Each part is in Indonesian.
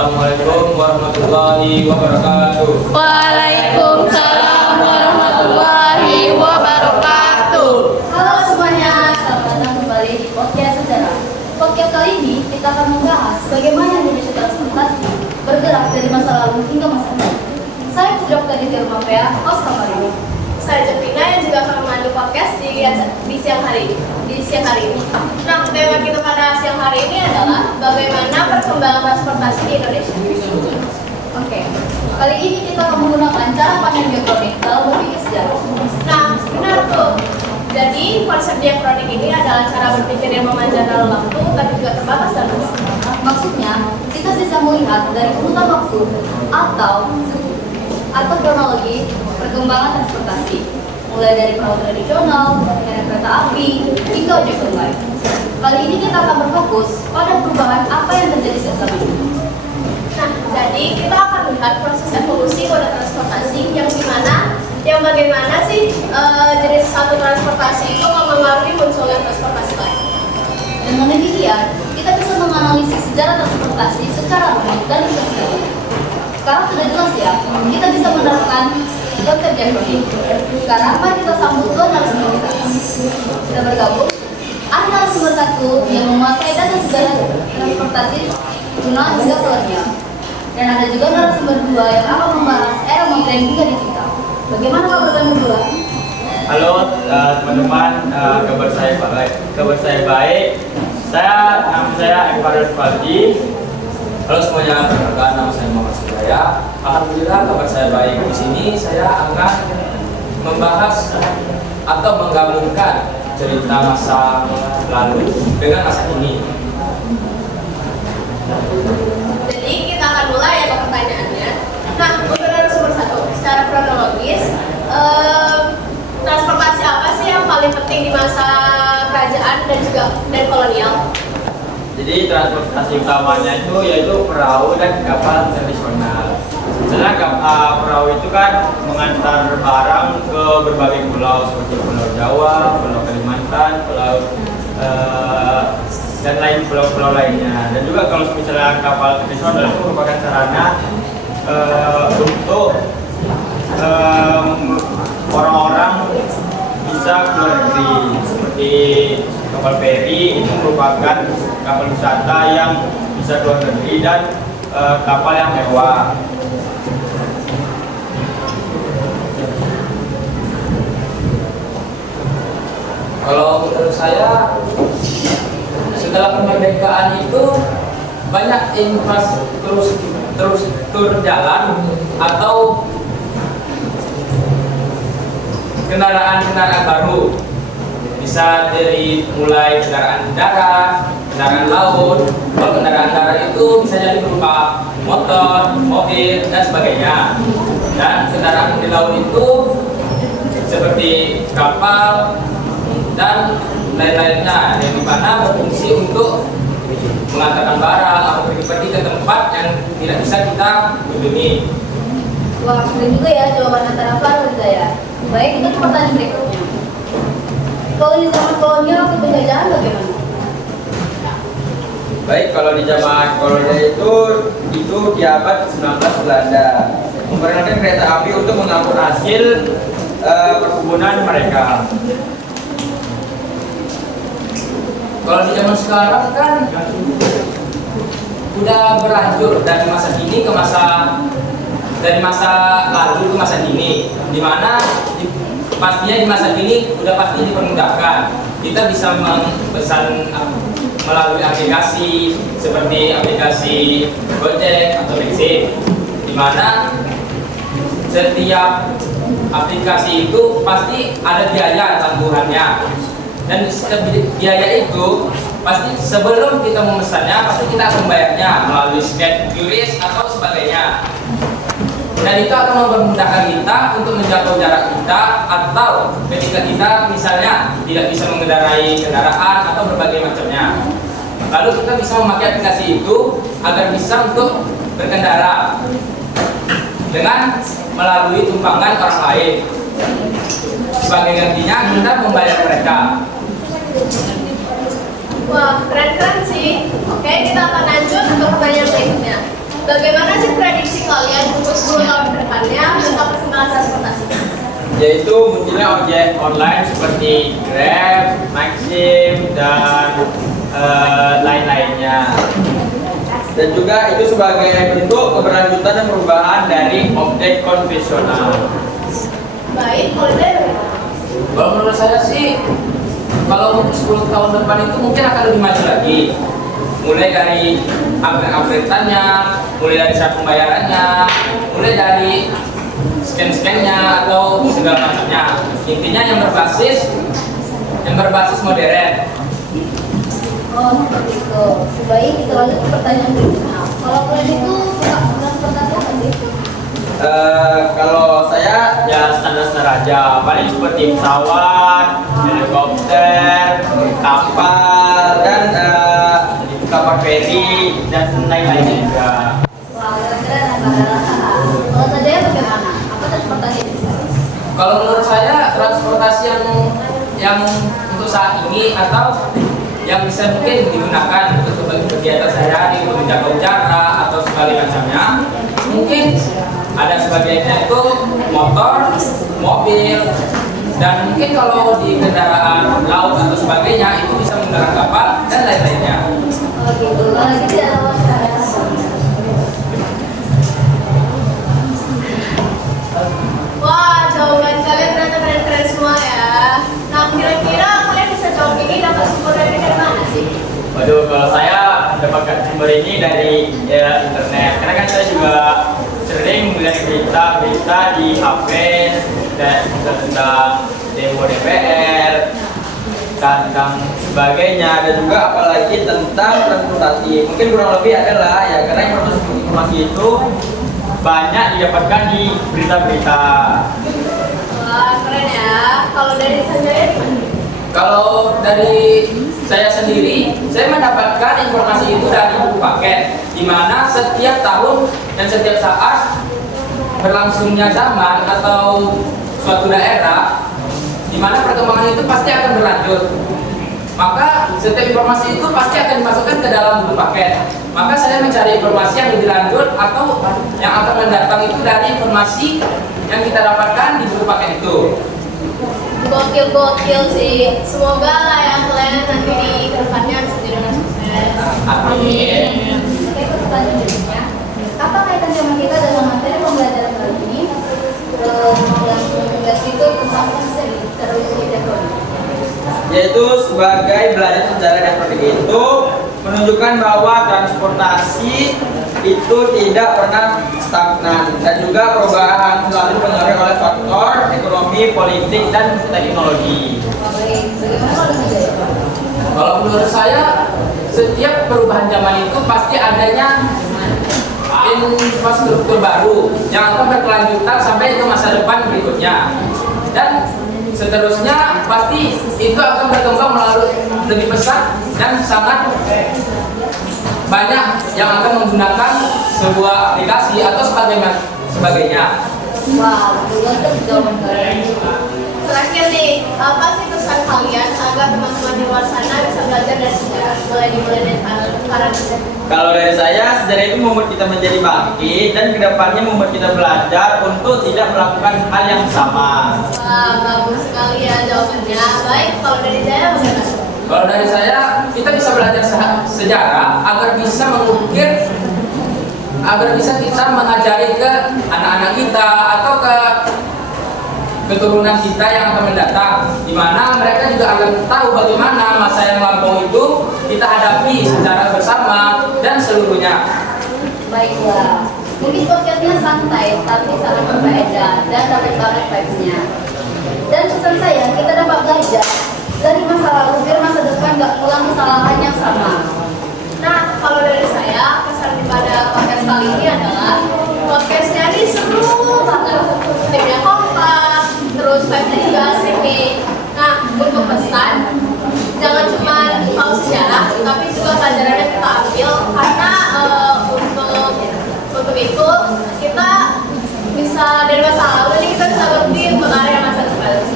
Assalamualaikum warahmatullahi wabarakatuh. Waalaikumsalam warahmatullahi wabarakatuh. Halo semuanya, selamat datang kembali di podcast sejarah. Podcast kali ini kita akan membahas bagaimana Indonesia transportasi bergerak dari masa lalu hingga masa depan. Saya Putri Kaditya Rumapea, host kali ini. Saya Jepina yang juga akan memandu podcast di siang hari ini. Nah, tema kita pada siang hari ini adalah bagaimana perkembangan transportasi di Indonesia. Oke, kali ini kita akan menggunakan cara pandang diakronik dalam berpikir sejarah. Nah, benar tuh. Jadi, konsep diakronik ini adalah cara berpikir yang memanjang dalam waktu, tapi juga terbatas dalam waktu. Maksudnya, kita bisa melihat dari urutan waktu atau kronologi perkembangan transportasi, mulai dari perahu tradisional, dengan kereta api, hingga ojek online. Kali ini kita akan berfokus pada perubahan apa yang terjadi setelah ini. Nah, jadi kita akan melihat proses evolusi moda transportasi yang bagaimana sih jenis satu transportasi itu mempengaruhi munculnya transportasi lain. Dengan demikian, kita bisa menganalisis sejarah transportasi secara unik dan berkesinambungan. Sekarang sudah jelas ya, kita bisa menerapkan konsep diakronik. Sekarang mari kita sambut dua narasumber kita. Sudah bergabung. Ada narasumber satu yang menguasai data sejarah transportasi kuno hingga kolonial. Dan ada juga narasumber dua yang akan membahas era modern hingga digital. Bagaimana kabar kalian berdua? Halo teman-teman, kabar saya baik. Nama saya Ekbarul Faldi. Halo semuanya, perkenalkan nama saya Muhammad Suraya. Alhamdulillah kabar saya baik. Di sini saya akan membahas atau menggabungkan cerita masa lalu dengan masa kini. Jadi kita akan mulai ya pertanyaannya. Nah, untuk narasumber satu, secara kronologis, transportasi apa sih yang paling penting di masa kerajaan dan kolonial? Jadi transportasi utamanya itu yaitu perahu dan kapal tradisional. Misalnya perahu itu kan mengantar barang ke berbagai pulau seperti Pulau Jawa, Pulau Kalimantan, dan lain pulau-pulau lainnya. Dan juga kalau misalnya kapal tradisional itu merupakan sarana untuk orang-orang bisa keluar negeri, seperti kapal feri itu merupakan kapal wisata yang bisa keluar negeri dan kapal yang mewah. Kalau menurut saya, setelah kemerdekaan itu banyak infrastruktur jalan atau kendaraan-kendaraan baru. Bisa dari mulai kendaraan darat, kendaraan laut. Kalau kendaraan darat itu bisa jadi berupa motor, mobil, dan sebagainya. Dan kendaraan di laut itu seperti kapal dan lain-lainnya yang dimana berfungsi untuk mengantarkan barang atau pergi-pergi ke tempat yang tidak bisa kita kunjungi. Wah, keren juga ya jawaban antara Farhan dan saya. Baik, kita ke pertanyaan berikutnya. Kalau di zaman kolonial atau penjajahan bagaimana? Baik, kalau di zaman kolonial itu di abad 19 Belanda memperkenalkan kereta api untuk mengangkut hasil perkebunan mereka. Kalau di zaman sekarang kan udah berlanjut dari masa kini ke dari masa lalu ke masa kini, dimana pastinya di masa kini udah pasti dipermudahkan. Kita bisa memesan melalui aplikasi seperti aplikasi Gojek atau Taxi, dimana setiap aplikasi itu pasti ada biaya tambahannya, dan setiap biaya itu pasti sebelum kita memesannya pasti kita akan membayarnya melalui scan QRIS atau sebagainya. Dan itu akan mempermudahkan kita untuk menjangkau jarak kita, atau ketika kita misalnya tidak bisa mengendarai kendaraan atau berbagai macamnya, lalu kita bisa memakai aplikasi itu agar bisa untuk berkendara dengan melalui tumpangan orang lain. Sebagai gantinya kita membayar mereka. Wah, keren-keren sih. Oke, kita akan lanjut untuk pertanyaan berikutnya. bagaimana sih prediksi kalian untuk 10 tahun ke depannya tentang perkembangan transportasi? Yaitu munculnya ojek online seperti Grab, Maxim, dan lain-lainnya. Dan juga itu sebagai bentuk keberlanjutan dan perubahan dari objek konvensional. Baik, kalau dari Kalau menurut saya sih, kalau untuk 10 tahun depan itu mungkin akan lebih maju lagi. Mulai dari upgrade-upgrade-nya, mulai dari cara pembayarannya, mulai dari scan-scan-nya atau segala macamnya. Intinya yang berbasis modern. Oh, seperti itu. Baik, kita lanjut ke pertanyaan berikutnya. Kalau kalian itu suka transportasi apa sih? Kalau saya ya standar-standar aja, paling seperti pesawat, helikopter, kapal, dan kapal feri dan lain-lainnya juga. Wah, keren-keren ya. Kalau saja bagaimana? Apa transportasi yang disukai? Kalau menurut saya transportasi yang untuk saat ini atau yang bisa mungkin digunakan untuk kegiatan sehari-hari, untuk menjaga jarak atau sebagainya macamnya, mungkin ada sebagiannya itu motor, mobil, dan mungkin kalau di kendaraan laut atau sebagainya itu bisa menggunakan kapal dan lain-lainnya. Oh gitu. Kalau gitu ada masyarakat. wah, jawaban kalian ternyata keren-keren semua ya. Nah, kira-kira kalian bisa jawab ini dapat sumber dari mana sih? Waduh, kalau saya dapatkan sumber ini dari internet, karena kan saya juga sering melihat berita-berita di HP dan tentang demo DPR dan tentang sebagainya, dan juga apalagi tentang transportasi. Mungkin kurang lebih adalah ya, karena informasi itu banyak didapatkan di berita-berita. Wah, keren ya. Kalau dari Sanjaya gimana? Kalau dari saya sendiri, saya mendapatkan informasi itu dari buku paket, di mana setiap tahun dan setiap saat berlangsungnya zaman atau suatu daerah, di mana perkembangan itu pasti akan berlanjut. Maka setiap informasi itu pasti akan dimasukkan ke dalam buku paket. Maka saya mencari informasi yang lebih lanjut atau yang akan mendatang itu dari informasi yang kita dapatkan di buku paket itu. Gokil sih. Semoga lah yang kalian nanti di kedepannya bisa jadi dengan sukses. Amin. Oke, ke pertanyaan berikutnya. Apa kaitan tema kita dalam materi pembelajaran kali ini? Langsung tugas itu tentang konsep terwujudnya teknologi. Yaitu sebagai belajar sejarah dan politik itu menunjukkan bahwa transportasi itu tidak pernah stagnan dan juga perubahan selalu dipengaruhi oleh faktor ekonomi, politik, dan teknologi. Baik, bagaimana kalau Sanjaya? Kalau menurut saya, setiap perubahan zaman itu pasti adanya infrastruktur baru yang akan berkelanjutan sampai ke masa depan berikutnya, dan seterusnya pasti itu akan berkembang melalui lebih pesat dan sangat banyak yang akan menggunakan sebuah aplikasi atau sebagainya. Wow, betul jawaban kalian. Terakhir nih, apa sih pesan kalian agar teman-teman di luar sana bisa belajar dari sejarah? Dimulai dari para dosen. Kalau dari saya, sejarah itu membuat kita menjadi bangkit dan kedepannya membuat kita belajar untuk tidak melakukan hal yang sama. Wah, bagus sekali ya jawabannya. Baik, kalau dari saya bagaimana? Kalau dari saya, kita bisa belajar sejarah agar bisa mengukir, agar bisa kita mengajari ke anak-anak kita atau ke keturunan kita yang akan mendatang, di mana mereka juga akan tahu bagaimana masa yang lampau itu kita hadapi secara bersama dan seluruhnya. Baiklah, mungkin podcastnya santai tapi sangat berfaedah dan dapat banget vibes-nya. Dan pesan saya, kita dapat belajar dari masa lalu biar masa depan gak ulang kesalahan yang sama. Nah, kalau dari saya, kesan pada podcast kali ini adalah podcastnya ini seru banget. Timnya kompak, terus vibe-nya juga asik nih. Nah, untuk pesan, jangan cuma tahu sejarah, tapi juga pelajaran yang kita ambil. Karena untuk itu, kita bisa dari masa lalu, ini kita bisa berhenti untuk area masa depan.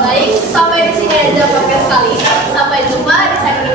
Baik, sampai di sini aja podcast kali ini. Sampai jumpa di segmen